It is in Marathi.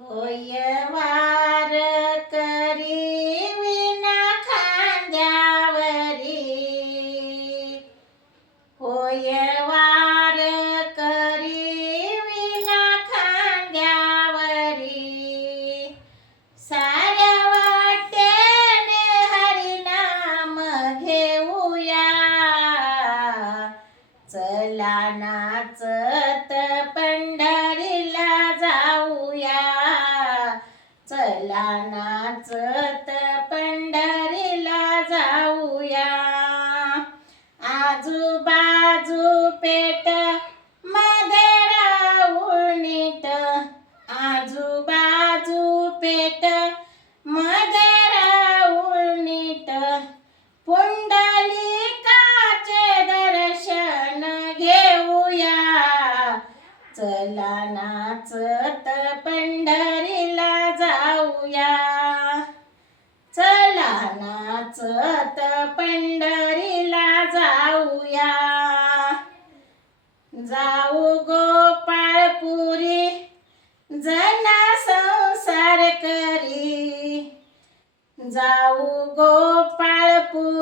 होय वार करी विना खांद्यावरी, होय वार करी विना खांद्यावरी, साऱ्या वाटेने हरिनाम घेऊया, चला नाचत पंढरीला जाऊया, चला नाचत पंढरीला जाऊया. आजूबाजू पेट मध्ये राहून नीट, आजूबाजू पेट मध्ये राहून नीट, पुंडलिकाचे दर्शन घेऊया, चला नाचत पंढरीला जाऊया, चला नाचत पंढरीला जाऊया. जाऊ गोपाळपुरी जना संसार करी, जाऊ गोपाळपुरी